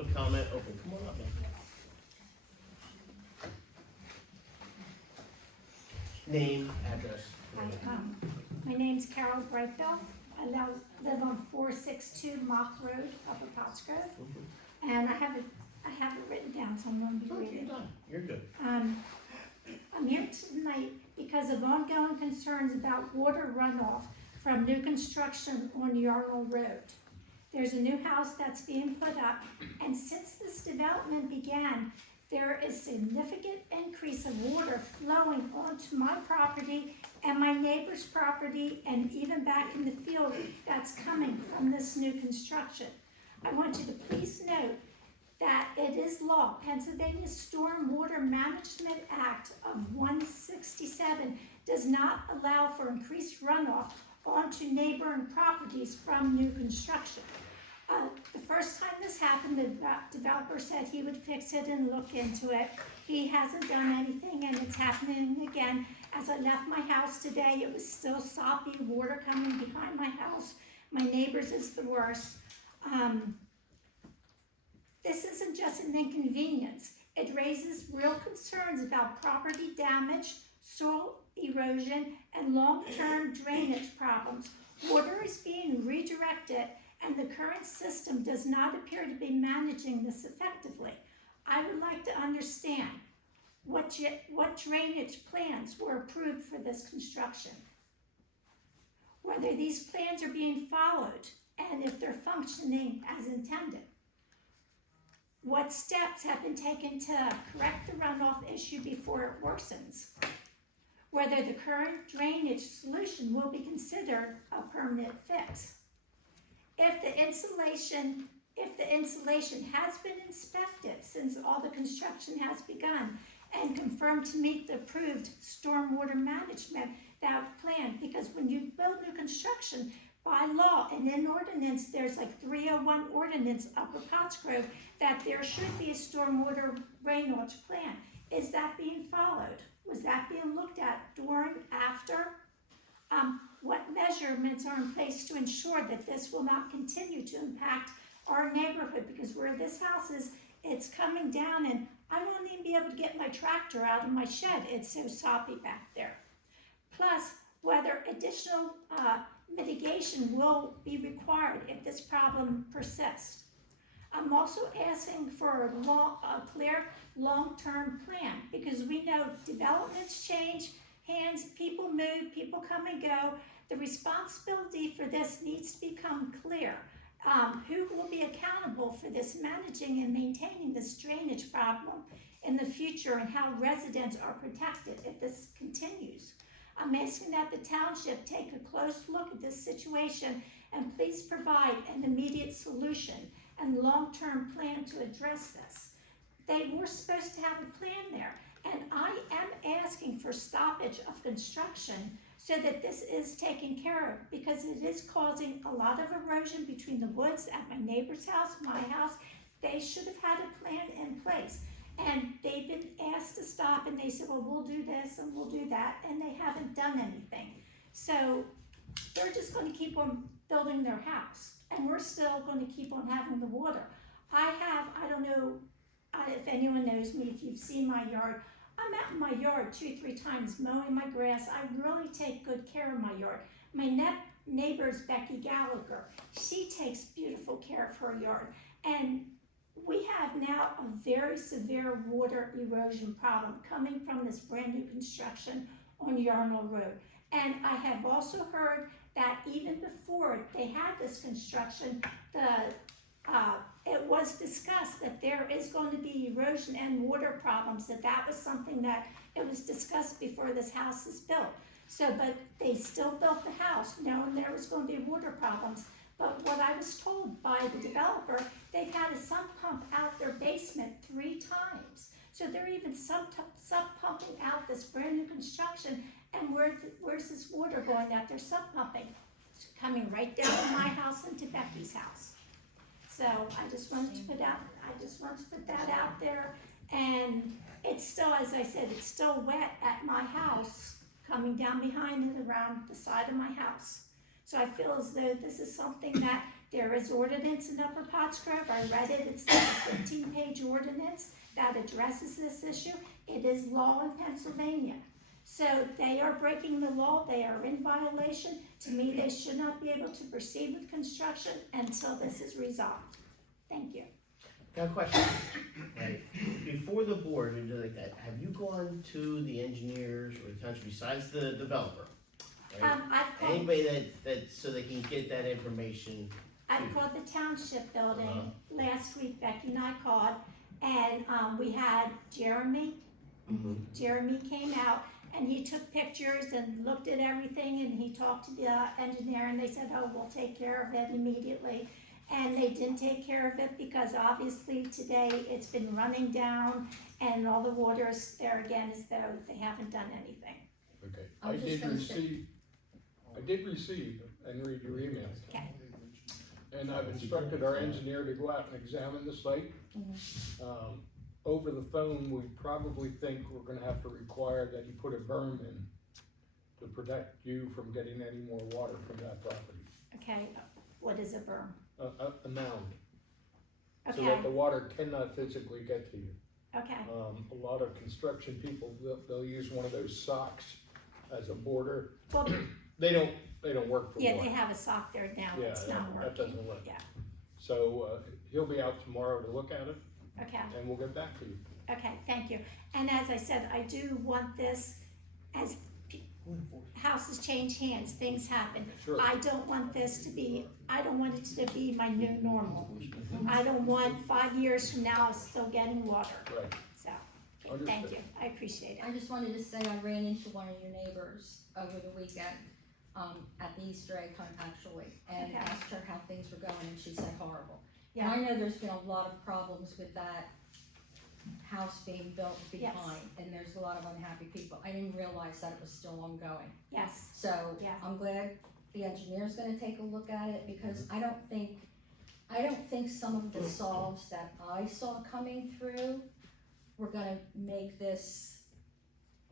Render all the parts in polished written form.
public comment open. Come on up, man. Name, address. Hi, my name's Carol Brightbill. I live on 462 Mock Road, Upper Pottsgrove. And I have it written down, so I'm going to be Okay, reading. you're done. You're good. I'm here tonight because of ongoing concerns about water runoff from new construction on Yarnell Road. There's a new house that's being put up, and since this development began, there is significant increase of water flowing onto my property and my neighbor's property, and even back in the field that's coming from this new construction. I want you to please note that it is law, Pennsylvania Storm Water Management Act of 167 does not allow for increased runoff onto neighboring properties from new construction. The first time this happened, the developer said he would fix it and look into it. He hasn't done anything, and it's happening again. As I left my house today, it was still soppy water coming behind my house. My neighbor's is the worst. This isn't just an inconvenience. It raises real concerns about property damage, soil erosion, and long-term drainage problems. Water is being redirected, and the current system does not appear to be managing this effectively. I would like to understand what drainage plans were approved for this construction, whether these plans are being followed, and if they're functioning as intended. What steps have been taken to correct the runoff issue before it worsens? Whether the current drainage solution will be considered a permanent fix. If the insulation has been inspected since all the construction has begun and confirmed to meet the approved stormwater management plan, because when you build new construction, by law and in ordinance, there's like 301 ordinance, Upper Pottsgrove, that there should be a stormwater drainage plan. Is that being followed? Was that being looked at during, after? What measurements are in place to ensure that this will not continue to impact our neighborhood? Because where this house is, it's coming down, and I won't even be able to get my tractor out of my shed. It's so soppy back there. Plus, whether additional mitigation will be required if this problem persists. I'm also asking for a clear long-term plan, because we know developments change hands, people move, people come and go. The responsibility for this needs to become clear. Who will be accountable for this managing and maintaining this drainage problem in the future, and how residents are protected if this continues? I'm asking that the township take a close look at this situation and please provide an immediate solution and long-term plan to address this. They were supposed to have a plan there, and I am asking for stoppage of construction so that this is taken care of, because it is causing a lot of erosion between the woods at my neighbor's house, my house. They should have had a plan in place. And they've been asked to stop, and they said, well, we'll do this and we'll do that, and they haven't done anything. So they're just going to keep on building their house, and we're still going to keep on having the water. I don't know if anyone knows me, if you've seen my yard. I'm out in my yard 2-3 times mowing my grass. I really take good care of my yard. My neighbor is Becky Gallagher. She takes beautiful care of her yard. And we have now a very severe water erosion problem coming from this brand new construction on Yarnell Road. And I have also heard that even before they had this construction, it was discussed that there is going to be erosion and water problems, that was something that it was discussed before this house is built. So, but they still built the house knowing there was going to be water problems. But what I was told by the developer, they've had a sump pump out their basement 3 times. So they're even sump pumping out this brand new construction. And where's this water going out? They're sump pumping. It's coming right down to my house and to Becky's house. So I just wanted to put that out there. And it's still, as I said, it's still wet at my house, coming down behind and around the side of my house. So I feel as though this is something that There is ordinance in Upper Pottsgrove, I read it, it's like a 15-page ordinance that addresses this issue. It is law in Pennsylvania. So they are breaking the law, they are in violation. To me, they should not be able to proceed with construction until this is resolved. Thank you. Got a question. Right. Before the board and like that, have you gone to the engineers or the township besides the developer? Right? I've called, Anybody that so they can get that information. I've called the township building last week, Becky and I called, and we had Jeremy. Jeremy came out and he took pictures and looked at everything, and he talked to the engineer, and they said, oh, we'll take care of it immediately. And they didn't take care of it because obviously today it's been running down and all the water's there again as though they haven't done anything. Okay, I was just gonna say- I did receive and read your email. Okay. And I've instructed our engineer to go out and examine the site. Over the phone, we probably think we're gonna have to require that you put a berm in to protect you from getting any more water from that property. Okay, what is a berm? A mound, so that Okay, the water cannot physically get to you. okay, A lot of construction people, they'll use one of those socks as a border. well, They don't work for yeah, water. they have a sock there now, Yeah, it's not that working. doesn't work. Yeah, So, he'll be out tomorrow to look at it, okay. and we'll get back to you. Okay, thank you. And as I said, I do want this, as houses change hands, things happen. Sure. I don't want this to be, I don't want it to be my new normal. I don't want 5 years from now still getting water, Right. so, okay, thank Understood. you, I appreciate it. I just wanted to say I ran into one of your neighbors over the weekend, at the Easter egg hunt actually, and Okay. asked her how things were going, and she said horrible. And Yeah. I know there's been a lot of problems with that house being built behind, and there's a lot of unhappy people. I didn't realize that it was still ongoing. Yes, So, Yeah. I'm glad the engineer's gonna take a look at it, because I don't think some of the solves that I saw coming through were gonna make this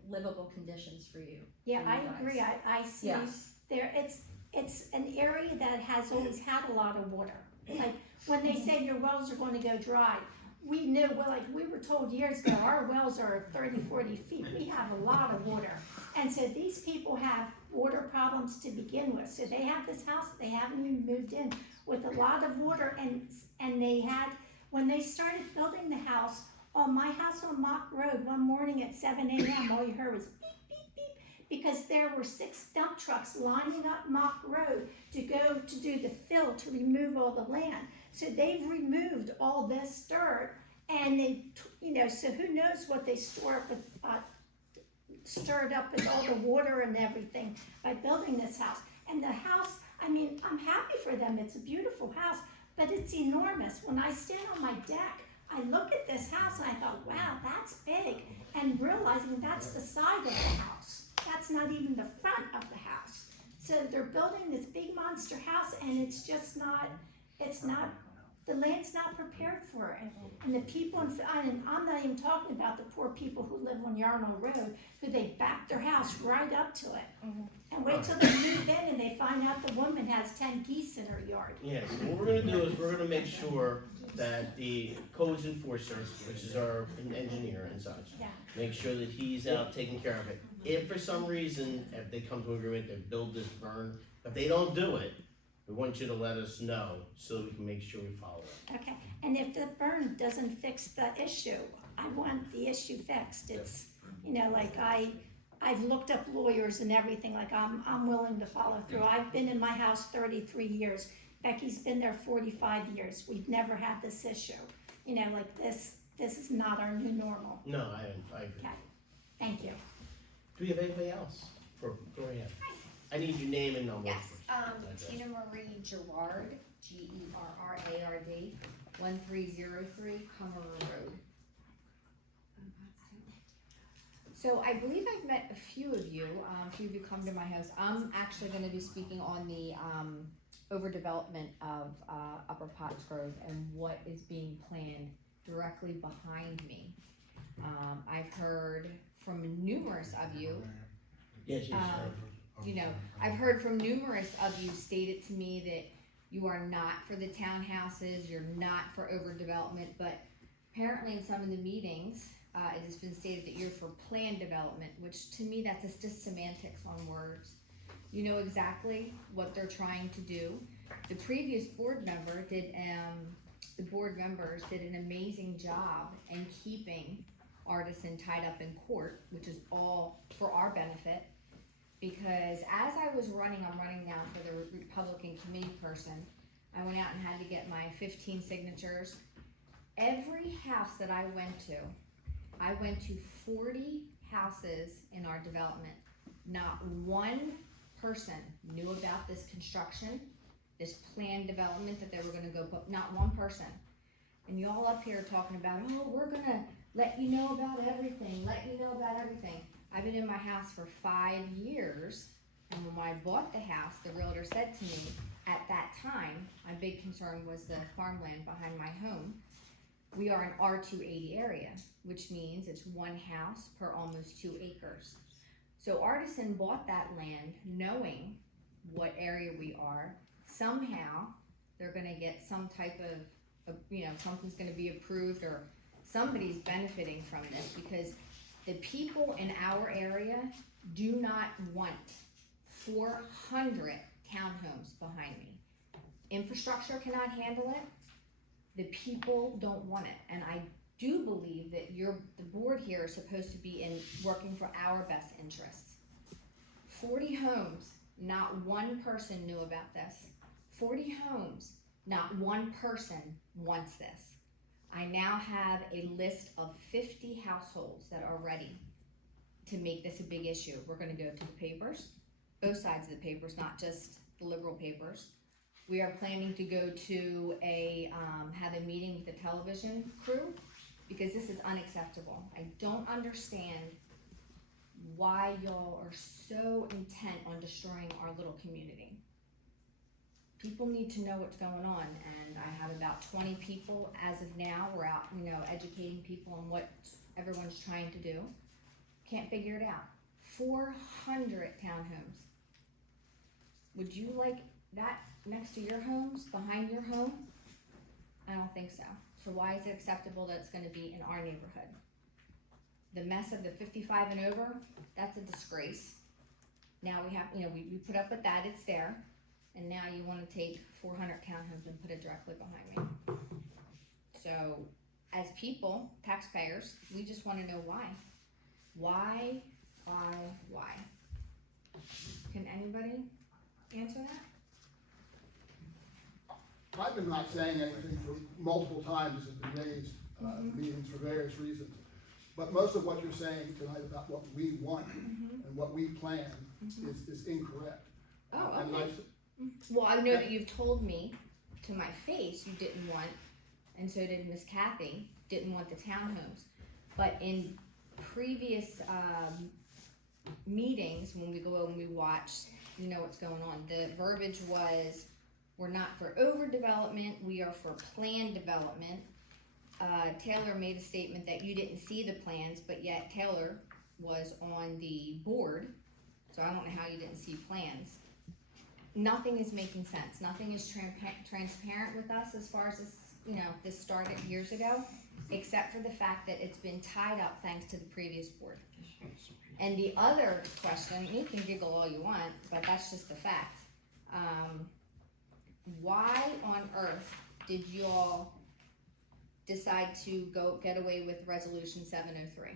livable conditions for you. yeah, for I you guys. agree, I see Yes, there, it's an area that has always had a lot of water. Like, when they say your wells are gonna go dry, we knew, well, like, we were told years ago, our wells are 30, 40 feet, we have a lot of water. And so these people have water problems to begin with, so they have this house, they haven't even moved in, with a lot of water, and they had, when they started building the house, on my house on Mock Road, one morning at 7 a.m., all you heard was beep, beep, beep, because there were 6 dump trucks lining up Mock Road to go to do the fill to remove all the land. So they've removed all this dirt, and they, so who knows what they store up with, stirred up with all the water and everything by building this house. And the house, I mean, I'm happy for them, it's a beautiful house, but it's enormous. When I stand on my deck, I look at this house and I thought, wow, that's big, and realizing that's the side of the house. That's not even the front of the house. So they're building this big monster house, and it's just not, the land's not prepared for it. And the people, and I'm not even talking about the poor people who live on Yarnell Road, who they back their house right up to it. And wait till they move in and they find out the woman has 10 geese in her yard. Yeah, so what we're gonna do is we're gonna make sure that the codes enforcer, which is our engineer and such, Yeah. make sure that he's out taking care of it. If for some reason, if they come to agreement, they build this burn, if they don't do it, we want you to let us know so we can make sure we follow it. Okay, and if the burn doesn't fix the issue, I want the issue fixed. It's, like I've looked up lawyers and everything, like I'm willing to follow through. I've been in my house 33 years. Becky's been there 45 years. We've never had this issue. Like this is not our new normal. No, I agree. Okay, thank you. Do we have anybody else? Go ahead. I need your name and number. Yes, first. Tina Marie Gerard, Gerard, 1303 Cumberland Road. So I believe I've met a few of you come to my house. I'm actually gonna be speaking on the, overdevelopment of, Upper Pottsgrove and what is being planned directly behind me. I've heard from numerous of you, Yes, yes, sir. I've heard from numerous of you stated to me you are not for the townhouses, you're not for overdevelopment, but apparently in some of the meetings, it has been stated that you're for planned development, which to me, that's just semantics on words. You know exactly what they're trying to do. The previous board member the board members did an amazing job in keeping Artisan tied up in court, which is all for our benefit. Because as I'm running now for the Republican committee person, I went out and had to get my 15 signatures. Every house that I went to 40 houses in our development. Not one person knew about this construction, this planned development that they were gonna go put, not one person. And y'all up here talking about, oh, we're gonna let you know about everything, I've been in my house for 5 years, and when I bought the house, the realtor said to me, at that time, my big concern was the farmland behind my home. We are an R280 area, which means it's one house per almost 2 acres. So Artisan bought that land knowing what area we are. Somehow, they're gonna get some type of something's gonna be approved, or somebody's benefiting from this, because the people in our area do not want 400 townhomes behind me. Infrastructure cannot handle it. The people don't want it, and I do believe that the board here is supposed to be working for our best interests. 40 homes, not one person knew about this. 40 homes, not one person wants this. I now have a list of 50 households that are ready to make this a big issue. We're gonna go to the papers, both sides of the papers, not just the liberal papers. We are planning to go to have a meeting with the television crew, because this is unacceptable. I don't understand why y'all are so intent on destroying our little community. People need to know what's going on, and I have about 20 people as of now. We're out, educating people on what everyone's trying to do. Can't figure it out. 400 townhomes. Would you like that next to your homes, behind your home? I don't think so. So why is it acceptable that it's gonna be in our neighborhood? The mess of the 55 and over, that's a disgrace. Now we have, we put up with that, it's there. And now you wanna take 400 townhomes and put it directly behind me. So, as people, taxpayers, we just wanna know why. Why? Can anybody answer that? I've been not saying anything for multiple times, this has been raised, in meetings for various reasons. But most of what you're saying tonight about what we want and what we plan is incorrect. Oh, And okay. Well, I know that you've told me to my face you didn't want, and so did Miss Kathy, didn't want the townhomes. But in previous meetings, when we go and we watch, what's going on. The verbiage was, we're not for overdevelopment, we are for planned development. Taylor made a statement that you didn't see the plans, but yet Taylor was on the board, so I don't know how you didn't see plans. Nothing is making sense. Nothing is transparent with us as far as this, this started years ago, except for the fact that it's been tied up thanks to the previous board. And the other question, you can giggle all you want, but that's just the fact. Why on earth did y'all decide to get away with resolution 703?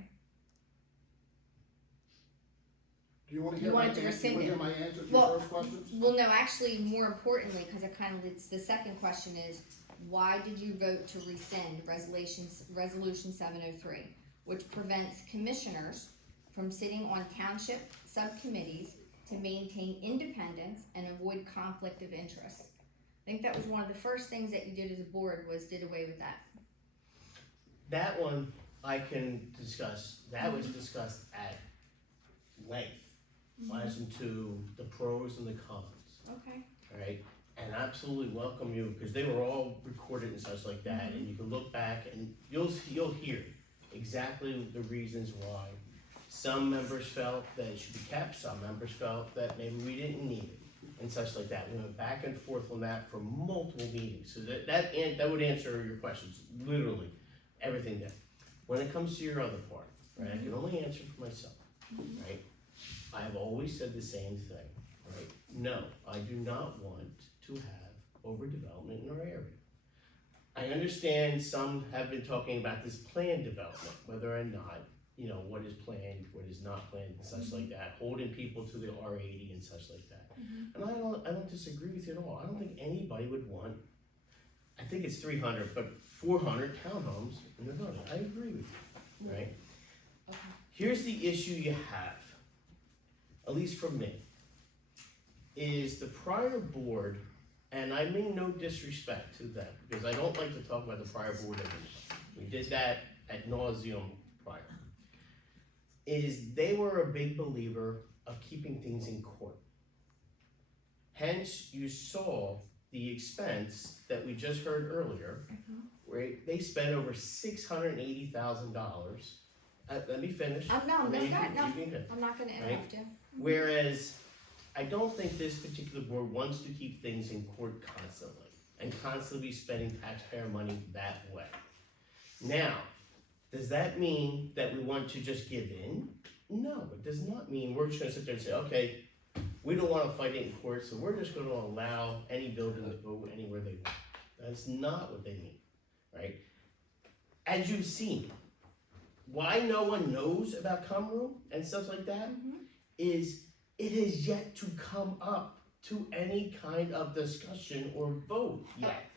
Do you want to You hear my wanted to answer? rescind You want to it. hear my answer to Well, your first question? Well, no, actually, more importantly, because it's the second question is, why did you vote to rescind resolution 703, which prevents commissioners from sitting on township subcommittees to maintain independence and avoid conflict of interest? I think that was one of the first things that you did as a board, was did away with that. That one I can discuss. That was discussed at length, as into the pros and the cons. Okay. Alright, and absolutely welcome you, because they were all recorded and such like that, and you can look back and you'll hear exactly the reasons why. Some members felt that it should be kept, some members felt that maybe we didn't need it. and such like that. We went back and forth on that for multiple meetings, so that would answer your questions, literally, everything there. When it comes to your other part, right, I can only answer for myself, right? I have always said the same thing, right? No, I do not want to have overdevelopment in our area. I understand some have been talking about this planned development, whether or not, you know, what is planned, what is not planned, and such like that, holding people to the R80 and such like that. And I don't disagree with you at all. I don't think anybody would want, I think it's 300, but 400 townhomes in the village. I agree with you, right? Okay. Here's the issue you have, at least for me, is the prior board, and I mean no disrespect to them, because I don't like to talk about the prior board anymore. We did that ad nauseum prior. Is they were a big believer of keeping things in court. Hence, you saw the expense that we just heard earlier, where they spent over $680,000. Let me finish. No, And then that's you good, no, can- you can- I'm not gonna interrupt you. Whereas, I don't think this particular board wants to keep things in court constantly, and constantly be spending taxpayer money that way. Now, does that mean that we want to just give in? No, it does not mean we're just gonna sit there and say, okay, we don't wanna fight it in court, so we're just gonna allow any building to go anywhere they want. That's not what they mean, right? As you've seen, why no one knows about Cumru and stuff like that is it has yet to come up to any kind of discussion or vote yet.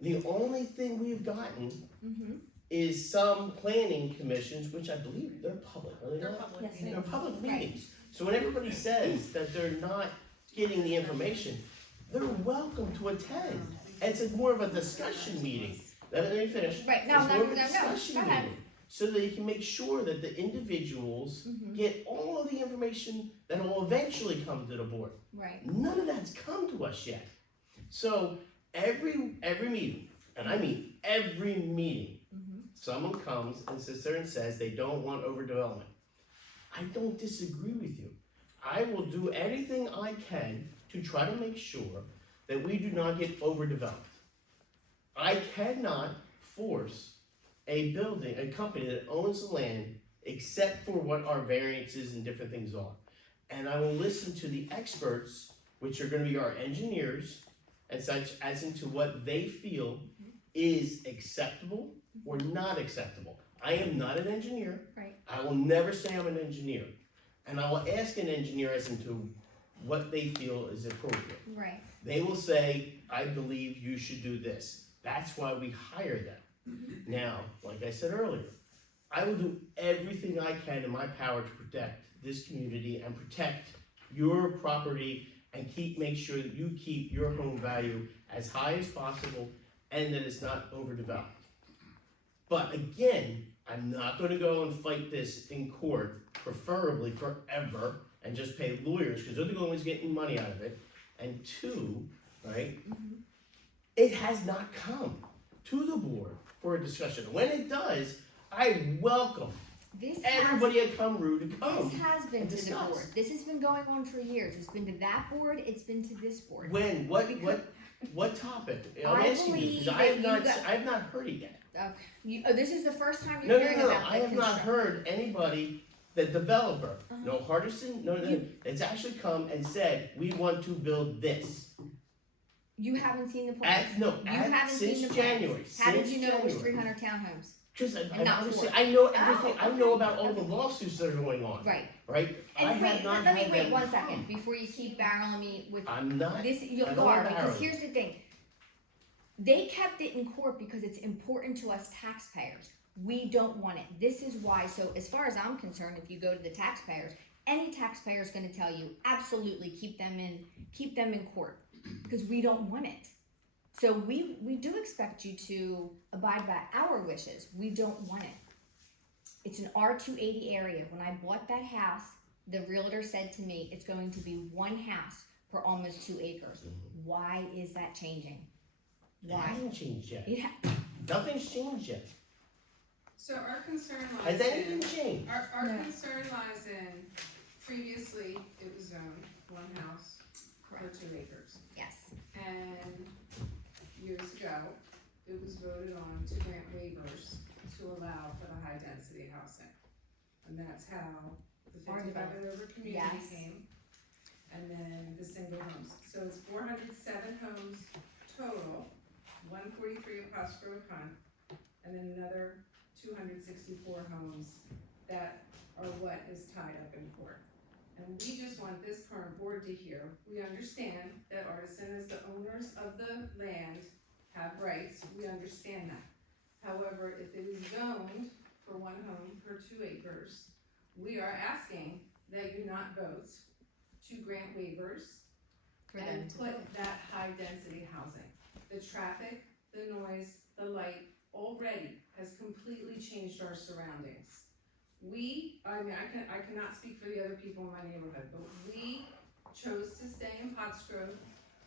The only thing we've gotten is some planning commissions, which I believe they're public, are they not? Yes, it They're is. public meetings. So when everybody says that they're not getting the information, they're welcome to attend. And it's more of a discussion meeting. Let me finish. Right, no, It's no, more of a no, no, discussion go ahead. meeting, so that you can make sure that the individuals get all of the information that will eventually come to the board. Right, None of that's come to us yet. So every meeting, and I mean every meeting, someone comes and sits there and says they don't want overdevelopment. I don't disagree with you. I will do anything I can to try to make sure that we do not get overdeveloped. I cannot force a company that owns the land, except for what our variances and different things are. And I will listen to the experts, which are gonna be our engineers, and such as into what they feel is acceptable or not acceptable. I am not an engineer. right, I will never say I'm an engineer. And I will ask an engineer as into what they feel is appropriate. right, They will say, I believe you should do this. That's why we hire them. Now, like I said earlier, I will do everything I can in my power to protect this community and protect your property and make sure that you keep your home value as high as possible and that it's not overdeveloped. But again, I'm not gonna go and fight this in court, preferably forever, and just pay lawyers, because they're the only ones getting money out of it. And two, right, it has not come to the board for a discussion. When it does, I welcome this has, everybody at Cumru to come. this has been and to the discuss. board, this has been going on for years, it's been to that board, it's been to this board. When, what topic? I'm I asking you, because believe I have that not, you got- I have not heard it yet. Okay, this is the first time No, you're no, hearing no, about I the have not construction. heard anybody, the developer, no Hardison, no, it's actually come and said, we want to build this. You haven't seen the plans? At, no, You at, haven't since seen the plans. January, How did since you know it was January. 300 townhomes? Cause And I not obviously, four? I know everything, Oh, I know okay, about all the okay. lawsuits that are going on, Right, right? I and have wait, not let me had wait them one come. second, before you keep barreling me with I'm not, this, you I don't are, want because barreling. here's the thing. They kept it in court because it's important to us taxpayers. We don't want it. This is why, so as far as I'm concerned, if you go to the taxpayers, any taxpayer is gonna tell you, absolutely keep them in court, because we don't want it. So we do expect you to abide by our wishes. We don't want it. It's an R280 area. When I bought that house, the realtor said to me, it's going to be one house per almost 2 acres. Why is that changing? It Why? hasn't changed yet, It ha- nothing's changed yet. So our concern lies Has anything in, changed? our No. concern lies in, previously it was zoned one house. per Correct. 2 acres. Yes. And years ago, it was voted on to grant waivers to allow for the high density housing. And that's how the Our 55 and over community Yes. came. And then the single homes. So it's 407 homes total, 143 at Cosgrove Hunt, and then another 264 homes that are what is tied up in court. And we just want this current board to hear, we understand that Artisan as the owners of the land have rights, we understand that. However, if it is zoned for 1 home per 2 acres, we are asking that you not vote to grant waivers For them and to put build. that high density housing. The traffic, the noise, the light already has completely changed our surroundings. I cannot speak for the other people in my neighborhood, but we chose to stay in Pottsgrove.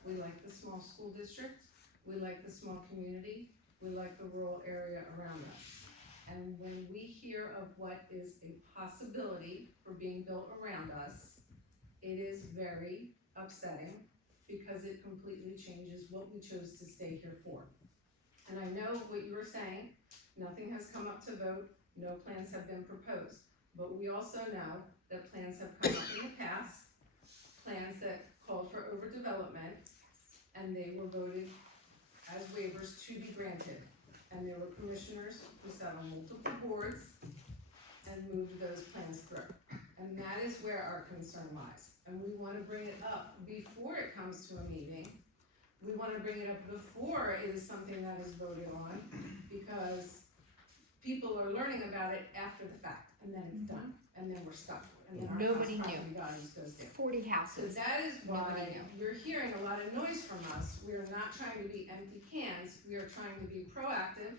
We like the small school district, we like the small community, we like the rural area around us. And when we hear of what is a possibility for being built around us, it is very upsetting because it completely changes what we chose to stay here for. And I know what you were saying, nothing has come up to vote, no plans have been proposed. But we also know that plans have come up in the past, plans that called for overdevelopment, and they were voted as waivers to be granted. And there were commissioners who sat on multiple boards and moved those plans through. And that is where our concern lies. And we wanna bring it up before it comes to a meeting. We wanna bring it up before it is something that is voted on, because people are learning about it after the fact, and then it's done, and then we're stuck, and then our Nobody house knew. property values goes down. 40 So houses. that is why Nobody knew. you're hearing a lot of noise from us. We are not trying to be empty cans, we are trying to be proactive,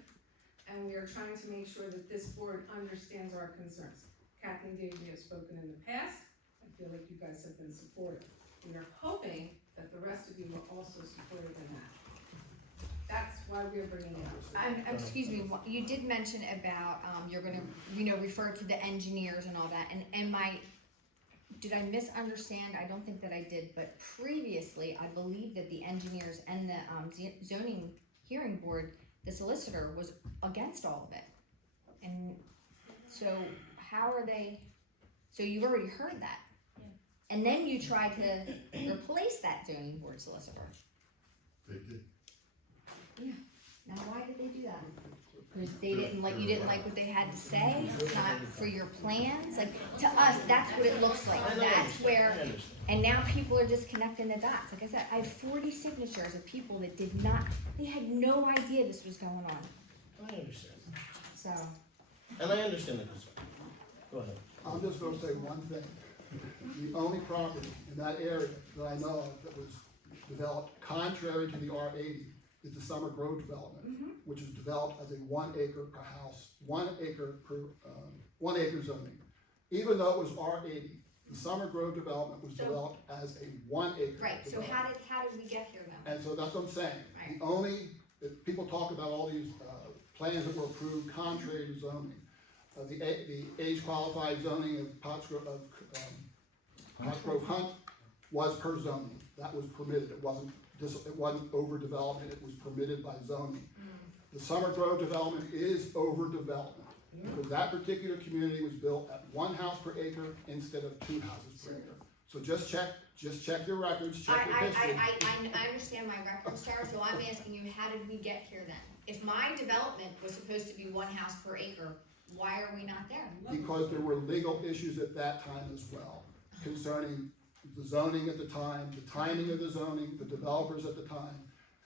and we are trying to make sure that this board understands our concerns. Kathy and Dave, we have spoken in the past, I feel like you guys have been supportive. We are hoping that the rest of you are also supportive in that. That's why we're bringing it up. Excuse me, you did mention about, you're gonna, refer to the engineers and all that, and did I misunderstand? I don't think that I did, but previously, I believe that the engineers and the, zoning hearing board, the solicitor was against all of it. And so, how are they, so you've already heard that? Yeah. And then you tried to replace that zoning board solicitor. They did. Now, why did they do that? Because they didn't like, you didn't like what they had to say, it's not for your plans, like, to us, that's what it looks like, that's where, and now people are just connecting the dots, like I said, I have 40 signatures of people that did not, they had no idea this was going on, I understand, so. and I understand the concern. Go ahead. I'm just gonna say one thing. The only property in that area that I know of that was developed contrary to the R80 is the Summer Grove development, which is developed as a 1 acre per house, 1 acre per, 1 acre zoning. Even though it was R80, the Summer Grove development was So- developed as a 1 acre. Right, so development. how did we get here now? And so that's what I'm saying. Right. The only, people talk about all these, plans that were approved contrary to zoning. The age qualified zoning of Pottsgrove, Pottsgrove Hunt was per zoning. That was permitted. It wasn't overdevelopment, it was permitted by zoning. The Summer Grove development is overdevelopment. Because that particular community was built at 1 house per acre instead of 2 houses per acre. So just check your records, check your history. I understand my records, sir, so I'm asking you, how did we get here then? If my development was supposed to be 1 house per acre, why are we not there? Because there were legal issues at that time as well, concerning the zoning at the time, the timing of the zoning, the developers at the time.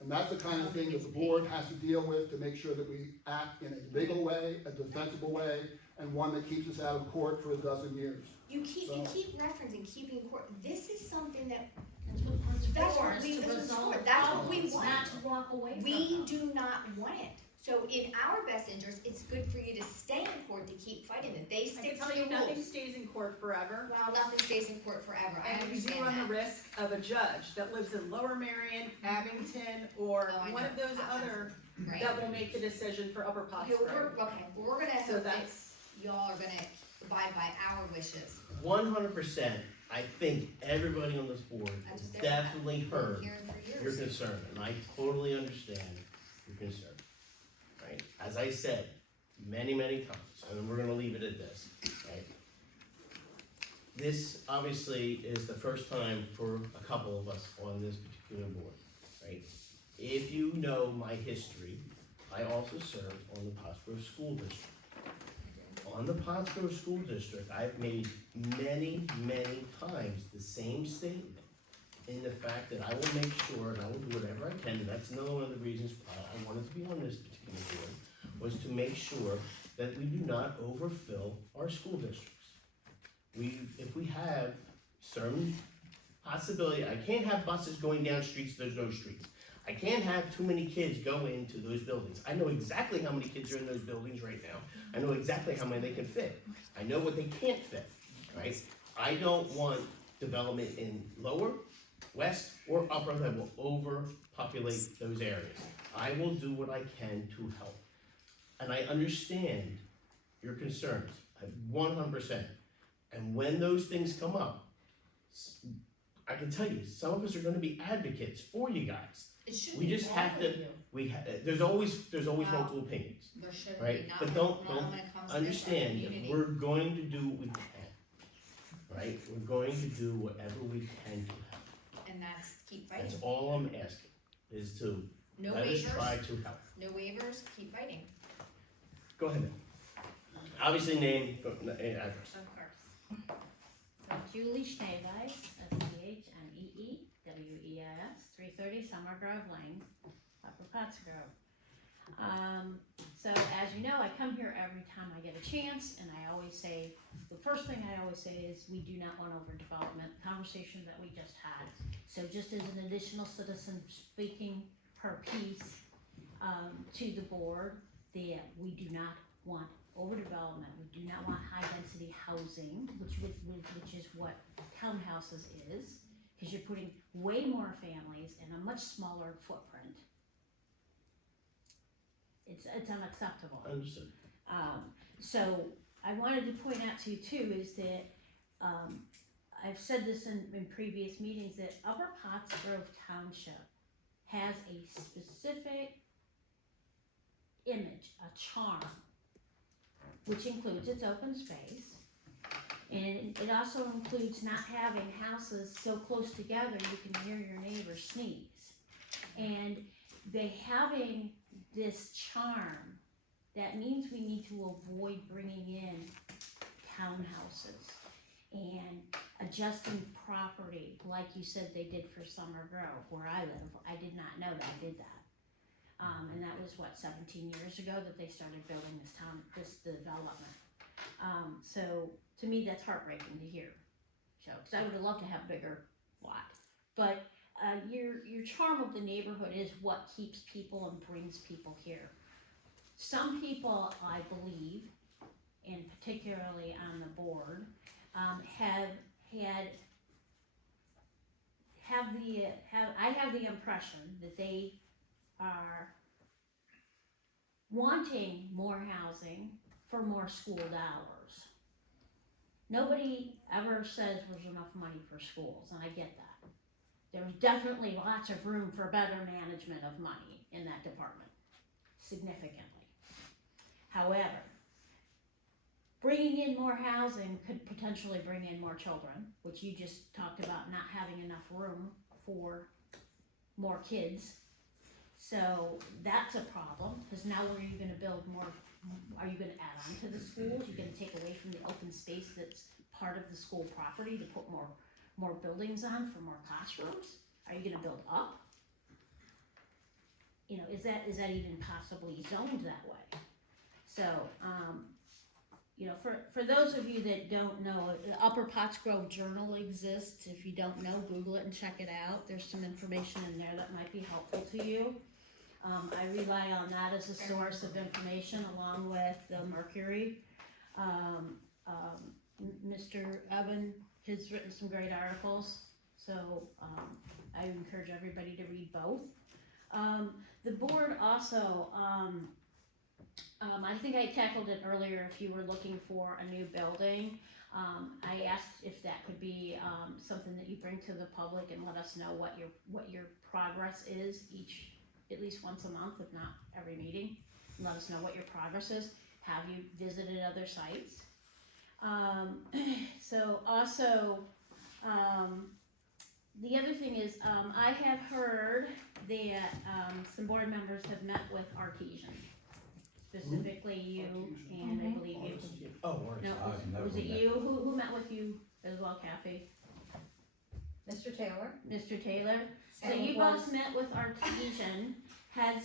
And that's the kind of thing that the board has to deal with to make sure that we act in a legal way, a defensible way, and one that keeps us out of court for a dozen years. You keep So- referencing keeping court, this is something that, That's what That's what it's we- for, this to is resolve for. That's what we problems, want. not to walk away from we them. do not want it. So in our best interest, it's good for you to stay in court to keep fighting it, they I stick can to tell the you, nothing rules. stays in court forever, Well, nothing stays in court forever, I and we do understand run the that. risk of a judge that lives in Lower Marion, Abington, or Oh, I one know. of those other Right. that will make the decision for Upper Okay, well, Pottsgrove. we're gonna So hope that that's, y'all are gonna abide by our wishes. 100%, I think everybody on this board has That's fair. definitely heard Hearing for your years. concern, and I totally understand your concern. Right, as I said, many times, and we're gonna leave it at this, right? This obviously is the first time for a couple of us on this particular board, right? If you know my history, I also served on the Pottsgrove School District. On the Pottsgrove School District, I've made many times the same statement in the fact that I will make sure, and I will do whatever I can, and that's another one of the reasons why I wanted to be on this particular board, was to make sure that we do not overfill our school districts. If we have certain possibility, I can't have buses going down streets, there's no streets. I can't have too many kids go into those buildings. I know exactly how many kids are in those buildings right now. I know exactly how many they can fit. I know what they can't fit, right? I don't want development in lower, west, or upper that will overpopulate those areas. I will do what I can to help. And I understand your concerns, 100%. And when those things come up, I can tell you, some of us are gonna be advocates for you guys. It should We be just have all to- of you. There's always Wow. multiple opinions. There should Right, be, not but when, don't not when it comes to Understand this, our that community. we're going to do what we can, right? We're going to do whatever we can to help. And that's keep fighting. That's all I'm asking, is to No let us try waivers, to help. no waivers, keep fighting. Go ahead. Obviously, name, address. Of course. So Julie Schneeweiss, SCHMEEWEIS, 330 Summer Grove Lane, Upper Pottsgrove. So as you know, I come here every time I get a chance, and I always say, the first thing I always say is, we do not want overdevelopment, conversation that we just had. So just as an additional citizen speaking her piece, to the board, that we do not want overdevelopment, we do not want high-density housing, which is what townhouses is, because you're putting way more families in a much smaller footprint. It's unacceptable. Understood. So I wanted to point out to you too, is that, I've said this in previous meetings, that Upper Pottsgrove Township has a specific image, a charm, which includes its open space. And it also includes not having houses so close together you can hear your neighbor sneeze. And having this charm, that means we need to avoid bringing in townhouses and adjusting property, like you said they did for Summer Grove, where I live. I did not know they did that. And that was 17 years ago that they started building this development. So to me, that's heartbreaking to hear. So, because I would have loved to have bigger lot, but your charm of the neighborhood is what keeps people and brings people here. Some people, I believe, and particularly on the board, I have the impression that they are wanting more housing for more school dollars. Nobody ever says there's enough money for schools, and I get that. There's definitely lots of room for better management of money in that department, significantly. However, bringing in more housing could potentially bring in more children, which you just talked about not having enough room for more kids. So that's a problem, because now where are you gonna build more, are you gonna add on to the schools? You're gonna take away from the open space that's part of the school property to put more buildings on for more classrooms? Are you gonna build up? You know, is that even possibly zoned that way? So, you know, for those of you that don't know, the Upper Pottsgrove Journal exists. If you don't know, Google it and check it out. There's some information in there that might be helpful to you. I rely on that as a source of information along with the Mercury. Mr. Evan has written some great articles, so I encourage everybody to read both. The board also I think I tackled it earlier, if you were looking for a new building. I asked if that could be, something that you bring to the public and let us know what your progress is at least once a month, if not every meeting. Let us know what your progress is. Have you visited other sites? So also, the other thing is, I have heard that, some board members have met with Artesian. Specifically you, and I believe you. Oh, Warren. No, I've never was it met. you? Who met with you as well, Kathy? Mr. Taylor? Mr. Taylor? So And you it both was- met with Artesian. Have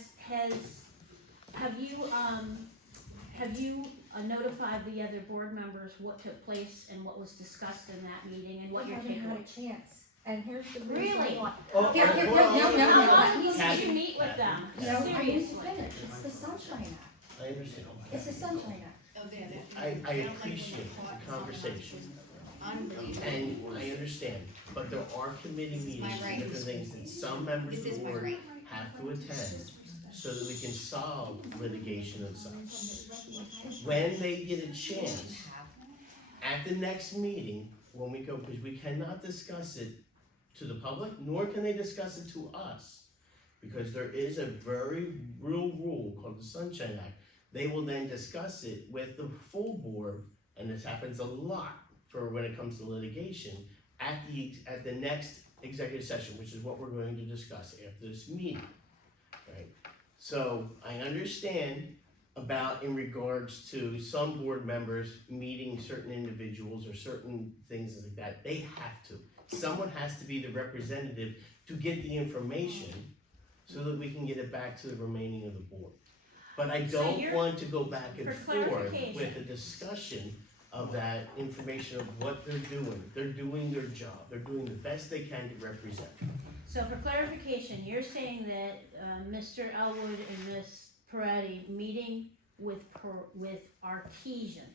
you notified the other board members what took place and what was discussed in that meeting and what your I haven't had a takeaway? chance, and here's the reason Really? why. Oh, Here, here, oh, no, oh, no, oh, no, How no. long did Kathy, you meet with them? No, I need to Seriously. finish, it's the Sunshine Act, I understand. it's the Sunshine Act. I appreciate the conversation, and I understand, but there are committee meetings and different things that some members of the board have to attend so that we can solve litigation and such. When they get a chance, at the next meeting, when we go, because we cannot discuss it to the public, nor can they discuss it to us. Because there is a very real rule called the Sunshine Act. They will then discuss it with the full board, and this happens a lot for when it comes to litigation, at the next executive session, which is what we're going to discuss after this meeting, right? So I understand about in regards to some board members meeting certain individuals or certain things like that, they have to. Someone has to be the representative to get the information so that we can get it back to the remaining of the board. But I So don't you're- want to go back and for forth clarification. with a discussion of that information of what they're doing. They're doing their job. They're doing the best they can to represent. So for clarification, you're saying that, Mr. Elwood and Ms. Peretti meeting with Artesian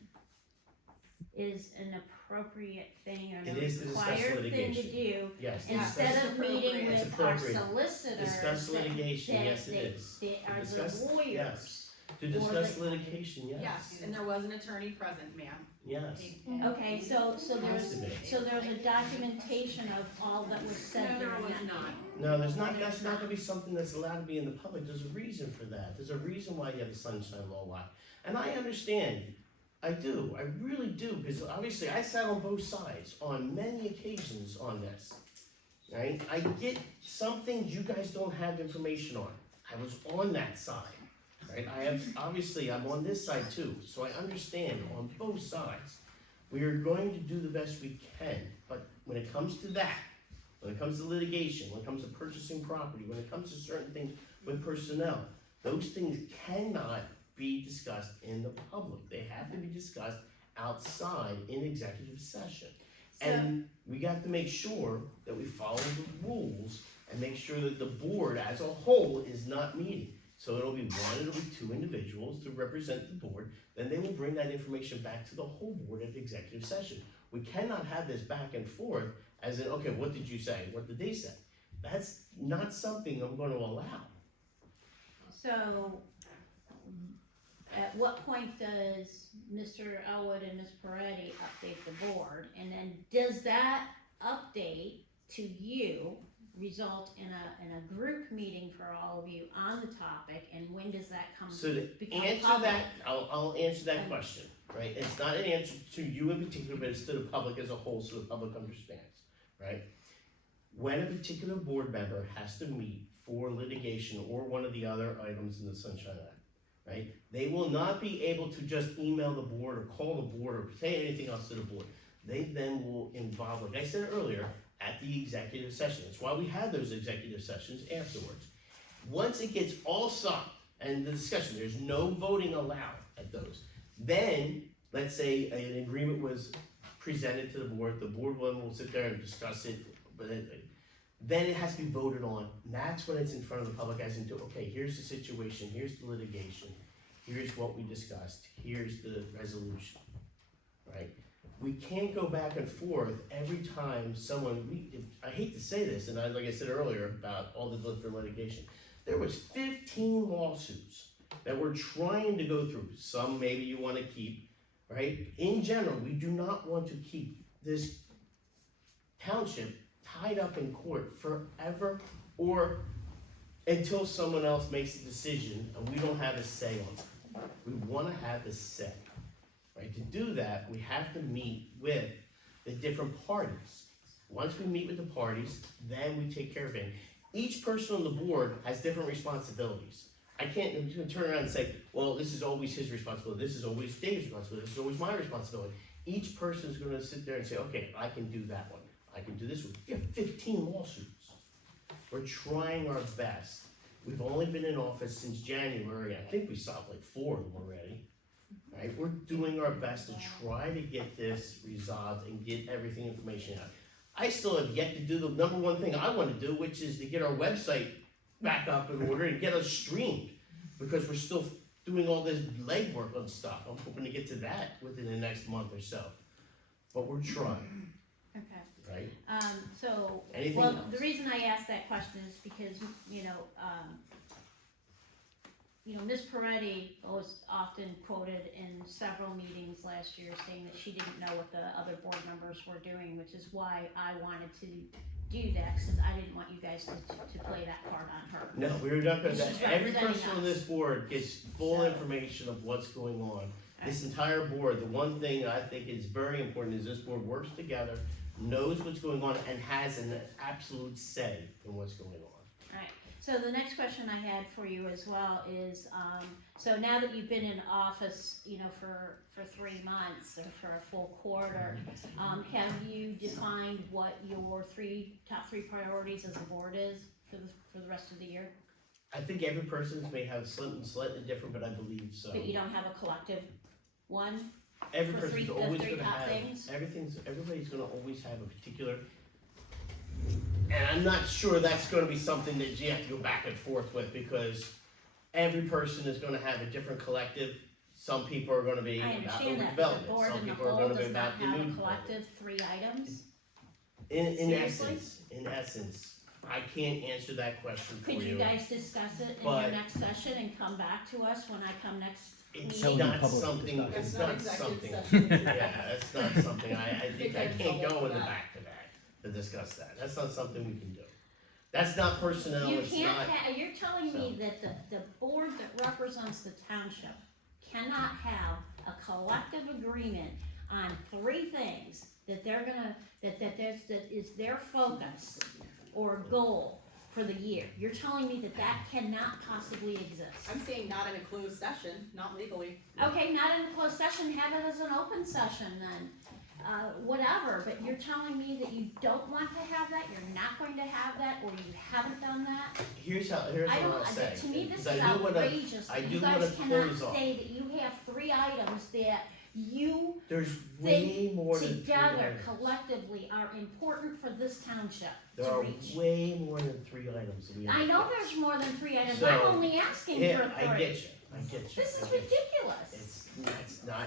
is an appropriate thing or an It is to discuss required thing to litigation. do, Yes, instead discuss, of meeting It's with our appropriate. solicitors discuss litigation, that yes it is. they are Discuss- the lawyers. yes. To Or discuss the- litigation, Yes, yes, and there was an attorney present, ma'am. yes. Okay, so Has to be. there's a documentation of all that was said No, there during was that not. meeting. No, that's not gonna be something that's allowed to be in the public, there's a reason for that, there's a reason why you have the sunshine law, why. And I understand, I do, I really do, because obviously I sat on both sides on many occasions on this. Right, I get some things you guys don't have information on, I was on that side. Right, I'm on this side too, so I understand on both sides. We are going to do the best we can, but when it comes to that, when it comes to litigation, when it comes to purchasing property, when it comes to certain things with personnel, those things cannot be discussed in the public. They have to be discussed outside in executive session. And we have to make sure that we follow the rules and make sure that the board as a whole is not meeting. So it'll be one, it'll be two individuals to represent the board, then they will bring that information back to the whole board at the executive session. We cannot have this back and forth as in, okay, what did you say, what did they say? That's not something I'm gonna allow. So, at what point does Mr. Elwood and Ms. Peretti update the board? And then does that update to you result in a group meeting for all of you on the topic? And when does that come So to become answer public? that, I'll answer that question, right? It's not an answer to you in particular, but it's to the public as a whole, so the public understands, right? When a particular board member has to meet for litigation or one of the other items in the Sunshine Act, right? They will not be able to just email the board or call the board or say anything else to the board. They then will involve, like I said earlier, at the executive session. That's why we have those executive sessions afterwards. Once it gets all solved and the discussion, there's no voting allowed at those. Then, let's say an agreement was presented to the board will sit there and discuss it, but then it has to be voted on. And that's when it's in front of the public as into, okay, here's the situation, here's the litigation, here's what we discussed, here's the resolution, right? We can't go back and forth every time I hate to say this, and like I said earlier about all the different litigation, there was 15 lawsuits that we're trying to go through. Some maybe you wanna keep, right? In general, we do not want to keep this township tied up in court forever or until someone else makes a decision and we don't have a say on it. We wanna have a say, right? To do that, we have to meet with the different parties. Once we meet with the parties, then we take care of it. Each person on the board has different responsibilities. I can't turn around and say, well, this is always his responsibility, this is always Dave's responsibility, this is always my responsibility. Each person's gonna sit there and say, okay, I can do that one, I can do this one. You have 15 lawsuits. We're trying our best. We've only been in office since January, I think we solved like 4 of them already. Right, we're doing our best to try to get this resolved and get everything information out. I still have yet to do the number one thing I wanna do, which is to get our website back up in order and get us streamed. Because we're still doing all this legwork on stuff. I'm hoping to get to that within the next month or so. But we're trying, Okay. right? So, Anything well, else? the reason I asked that question is because, Ms. Peretti was often quoted in several meetings last year saying that she didn't know what the other board members were doing, which is why I wanted to do that, since I didn't want you guys to play that part on her. No, we're not gonna, She's every representing person on us. this board gets full So- information of what's going on. This entire board, the one thing I think is very important is this board works together, knows what's going on, and has an absolute say in what's going on. Alright, so the next question I had for you as well is, so now that you've been in office, for 3 months or for a full quarter, have you defined what your top three priorities as a board is for the rest of the year? I think every person's may have slightly different, but I believe so. But you don't have a collective one? Every for person's the always three gonna top have, things? everybody's gonna always have a particular, and I'm not sure that's gonna be something that you have to go back and forth with, because every person is gonna have a different collective. Some people are gonna be I about understand that, but the overdevelopment, board some in the people are whole gonna be does not about the have new a development. collective 3 items? In Seriously? essence, I can't answer that question for you. Could you guys discuss it in your But- next session and come back to us when I come next It's meeting? not Public something, discussion. it's It's not not executive something, session. yeah, that's not something, I think I Get in can't trouble go in for the that. back for that, to discuss that, that's not something we can do. That's not personnel, You it's can't not, you're telling me that the board that represents the township cannot have a collective agreement on 3 things that they're gonna, that is their focus or goal for the year. You're telling me that cannot possibly exist. I'm saying not in a closed session, not legally. Okay, not in a closed session, have it as an open session then, whatever, but you're telling me that you don't want to have that, you're not going to have that, or you haven't done that? here's what I I'll don't, say. to me, this because is I do wanna- outrageous, I that do you guys wanna cannot close off. say that you have 3 items that you There's way more than 3 together items. collectively are important for this township There to are reach. way more than 3 items that we have I to know fix. there's more than 3 items, So, I'm only asking for 3. Yeah, I get you, This is I get you. ridiculous. It's not,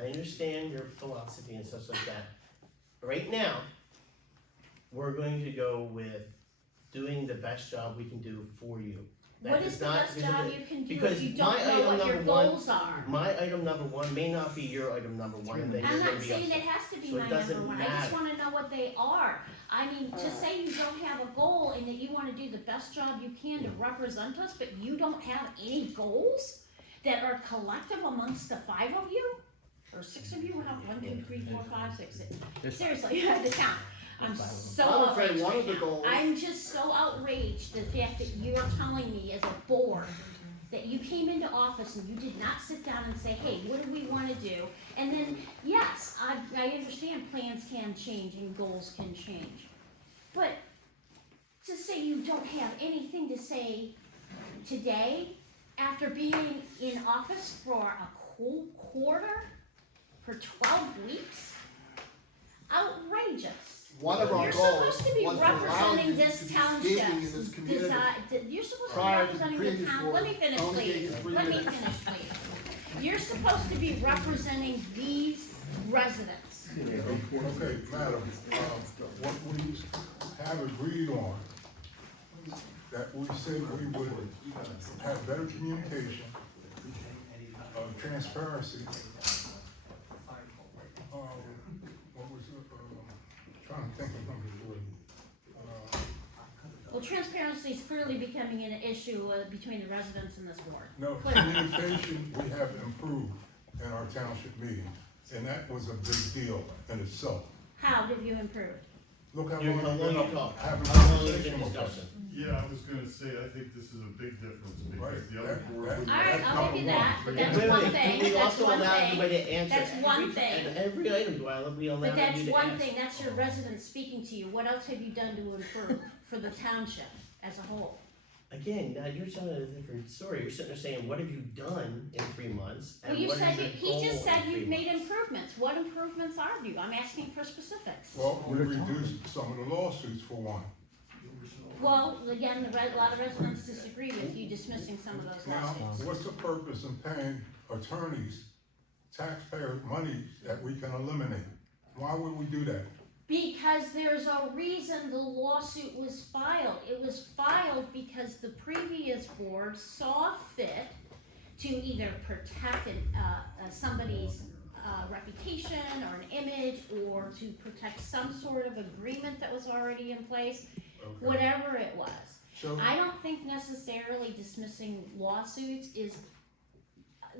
I understand your philosophy and stuff like that. Right now, we're going to go with doing the best job we can do for you. That What does is the not- best because job of you can do because if you my don't know item what your number one- goals are? My item number 1 may not be your item number 1, and then I'm you're gonna not be saying it upset. has to be So it my number doesn't 1, I just matter. wanna know what they are. I mean, to say you don't have a goal and that you wanna do the best job you can to represent us, but you don't have any goals that are collective amongst the 5 of you? Or 6 of you, how, 1, 2, 3, 4, 5, 6, seriously, you had to count. I'm so I'm afraid outraged one right of the now. goals- I'm just so outraged, the fact that you're telling me as a board, that you came into office and you did not sit down and say, hey, what do we wanna do? And then, yes, I understand plans can change and goals can change. But to say you don't have anything to say today, after being in office for a whole quarter, for 12 weeks? Outrageous. One of our You're goals supposed to be was to allow representing you to this be township. speaking in this community. You're supposed to be Prior to the representing the previous town, board, let me finish only gave you please, 3 let me minutes. finish please. You're supposed to be representing these residents. Okay, madam, what we have agreed on, that we said we would have better communication transparency. What was it, trying to think of another word. Well, transparency is clearly becoming an issue between the residents and this board. No, communication, we have improved in our township meetings, and that was a big deal in itself. How did you improve? Look how How long long we've you been talk? up having How long you been conversation with us. discussing? Yeah, I was gonna say, I think this is a big difference Right, because the other that- board. that- would- All right, I'll give you that, but And that's wait, one wait, thing, can we that's also one allow thing. everybody to answer? That's one thing. And every item, do I allow, we allow But you that's to one ask? thing, that's your residents speaking to you. What else have you done to improve for the township as a whole? Again, now you're telling a different story. You're sitting there saying, what have you done in 3 months? Well, And you what is said, your he just goal in said 3 you've made months? improvements. What improvements are you? I'm asking for specifics. Well, we reduced some of the lawsuits for one. Well, again, a lot of residents disagree with you dismissing some of those Now, lawsuits. what's the purpose in paying attorneys, taxpayer money that we can eliminate? Why would we do that? Because there's a reason the lawsuit was filed. It was filed because the previous board saw fit to either protect somebody's reputation or an image, or to protect some sort of agreement that was already in place, Okay. whatever it was. So, I don't think necessarily dismissing lawsuits is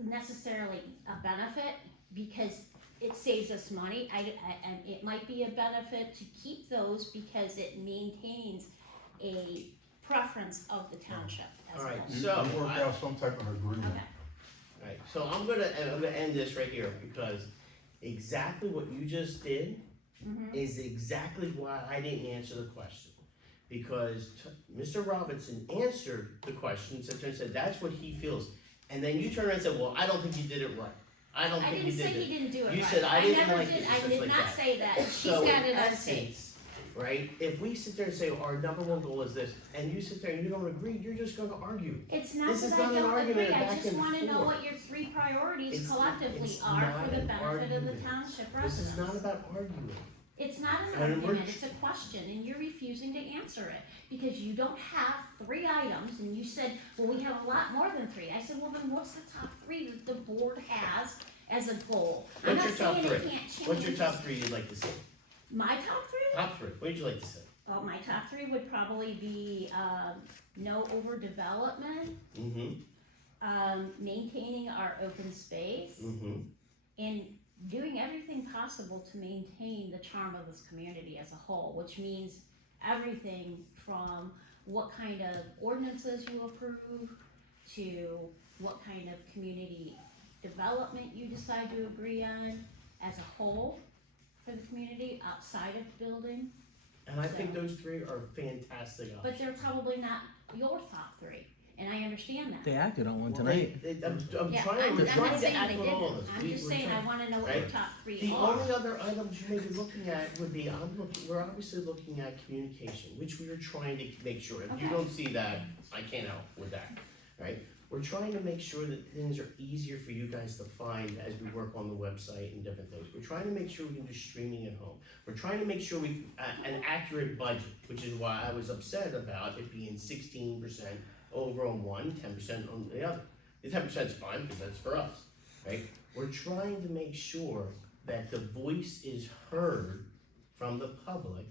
necessarily a benefit, because it saves us money. And it might be a benefit to keep those because it maintains a preference of the township as a All right, whole. you so, work I- out some type of agreement. Okay. Right, so I'm gonna end this right here, because exactly what you just did Mhm. is exactly why I didn't answer the question. Because Mr. Robinson answered the question, sat there and said, that's what he feels. And then you turned around and said, well, I don't think you did it right. I don't I think didn't you say did he it. didn't do it You right. said, I didn't never like did. it, I such did like not that. say that. She So said in it as tape. essence, right, if we sit there and say, our number one goal is this, and you sit there and you don't agree, you're just gonna argue. It's not This is that I not an don't argument agree, I back just and wanna know forth. what your three priorities It's collectively are not for the an benefit of the argument. township This residents. is not about arguing. It's not an And we're argument, it's a question, and you're refusing to answer it, because you don't have 3 items, and you said, well, we have a lot more than 3. I said, well, then what's the top 3 that the board has as a goal? I'm What's not your top saying it 3? can't change. What's your top 3 you'd like to see? My top 3? Top 3, what would you like to see? Oh, my top 3 would probably be, no overdevelopment, maintaining our open space, and doing everything possible to maintain the charm of this community as a whole, which means everything from what kind of ordinances you approve to what kind of community development you decide to agree on as a whole for the community outside of the building. And I think those 3 are fantastic options. But they're probably not your top 3, and I understand that. They acted on one Well, tonight. I'm Yeah, trying, we're I'm trying not to saying act they on all of didn't, this. I'm We- just we're saying I trying- wanna know what your right? top 3 The are. only other items you may be looking at would be, we're obviously looking at communication, which we are trying to make sure. If you Okay. don't see that, I can't help with that, right? We're trying to make sure that things are easier for you guys to find as we work on the website and different things. We're trying to make sure we can do streaming at home. We're trying to make sure an accurate budget, which is why I was upset about it being 16% over on one, 10% on the other. The 10% is fine, because that's for us, right? We're trying to make sure that the voice is heard from the public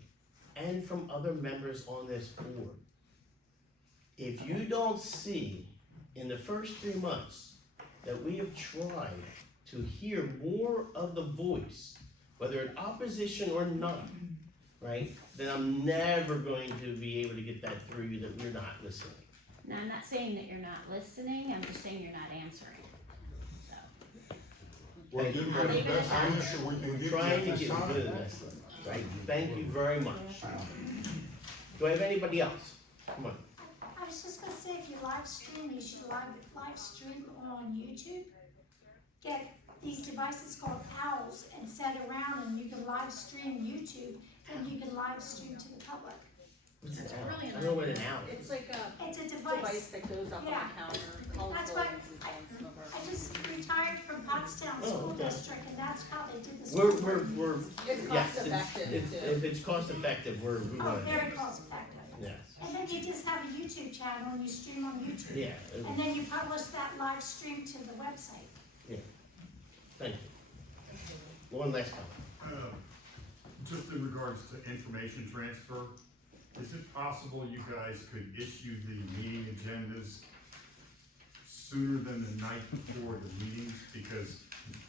and from other members on this board. If you don't see in the first 3 months that we have tried to hear more of the voice, whether in opposition or not, right, then I'm never going to be able to get that through you that we're not listening. Now, I'm not saying that you're not listening, I'm just saying you're not answering, so. We're Thank you giving very the much. best answer we can We're get trying at to this get time. rid of this, right? Thank you very much. Do I have anybody else? Come on. I was just gonna say, if you live stream, you should live stream on YouTube. Get these devices called owls and set around, and you can live stream YouTube, and you can live stream to the public. What's an It's owl? really I don't know what an owl is. It's like a It's a device device. that goes up on Yeah. the counter, calls That's buttons what- and calls them over. I just retired from Pottstown Oh, School okay. District, and that's how they did the We're, school. we're, It's yes, cost effective if it's cost effective, we Oh, want to. very cost effective. Yes, And then you just have a YouTube channel and you stream on YouTube. yeah. And then you publish that live stream to the website. Thank you. One last comment. Just in regards to information transfer, is it possible you guys could issue the meeting agendas sooner than the night before the meetings? Because,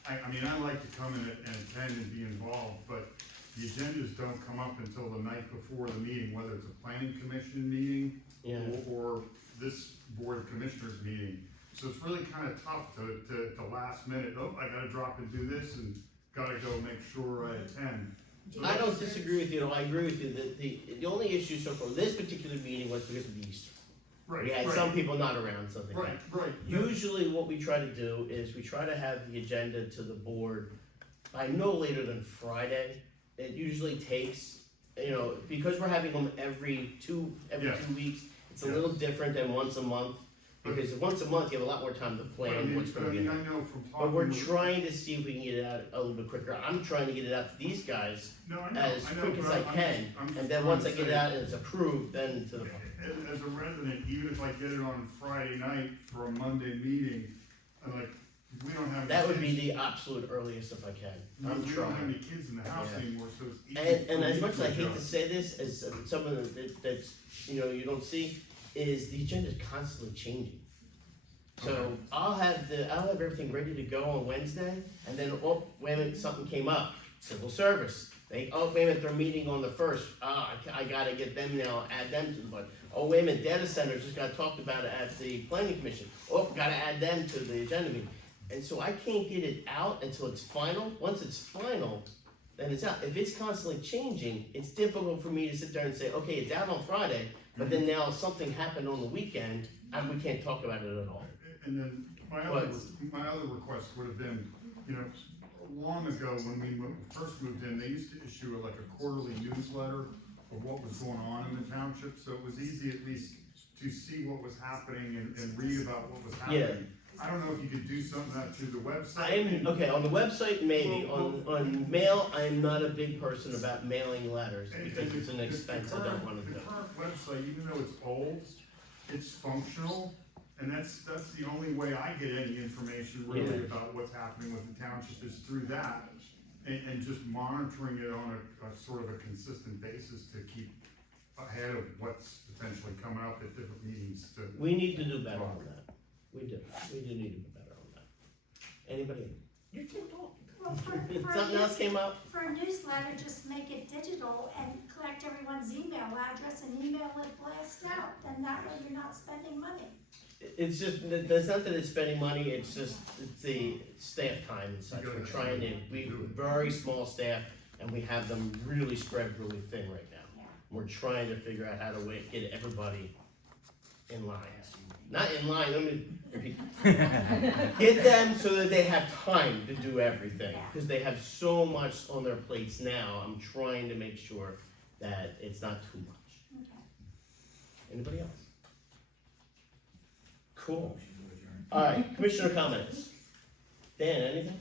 I mean, I like to come in and attend and be involved, but the agendas don't come up until the night before the meeting, whether it's a planning commission meeting Yeah. or this board of commissioners meeting. So it's really kind of tough to last minute, oh, I gotta drop and do this and gotta go make sure I attend. So I don't disagree with you, no, I agree with you, the only issue so far, this particular meeting was because of the Easter. Right, We had right, some people not around, something like that. right. Usually what we try to do is we try to have the agenda to the board by no later than Friday. It usually takes, because we're having them every two Yeah. weeks, it's a Yeah. little different than once a month. Because once a month, you have a lot more time to But I plan mean, what's gonna be. I know from talking. But we're with- trying to see if we can get it out a little bit quicker. I'm trying to get it out to these guys No, I know, as I know, quick as but I I'm can. just- I'm just And then trying once to I get say- it out and it's approved, then to the public. As a resident, even if I get it on Friday night for a Monday meeting, I'm like, we don't have. That any would be kids- the absolute earliest if I can. I'm We don't have any trying. kids in the house Yeah. anymore, so it's easy. And for as me much as I hate to adjust. say this, as someone that's, you don't see, is the agenda is constantly changing. So Okay. I'll have everything ready to go on Wednesday, and then, oh, wait a minute, something came up, civil service. Wait a minute, they're meeting on the first, I gotta get them now, add them to the budget. Oh, wait a minute, data centers just got talked about at the planning commission, oh, gotta add them to the agenda meeting. And so I can't get it out until it's final, once it's final, then it's out. If it's constantly changing, it's difficult for me to sit there and say, okay, it's out on Friday, but then now something happened on the weekend, and we can't talk about it at all. And then my other request would have been, long ago when we first moved in, they used to issue like a quarterly newsletter of what was going on in the township, so it was easy at least to see what was happening and read about what was happening. I don't know if you could do something out through the website. On the website maybe, on mail, I'm not a big person about mailing letters, because it's an expense I don't wanna do. The current website, even though it's old, it's functional, and that's the only way I get any information really about what's happening with the township is through that. And just monitoring it on a sort of a consistent basis to keep ahead of what's potentially coming up at different meetings to. We need to do better on that. We do need to do better on that. Anybody? You can talk. Well, Something else came up? for a newsletter, just make it digital and collect everyone's email address and email it blast out, then that way you're not spending money. It's just, it's not that it's spending money, it's the staff time and such. We're trying to, we're very small staff, and we have them really spread really thin right now. Yeah. We're trying to figure out how to get everybody in line. Not in line, let me repeat. Get them so that they have time to do everything, because they have so much on their plates now. I'm trying to make sure that it's not too much. Okay. Anybody else? Cool. All right, commissioner comments. Dan, anything?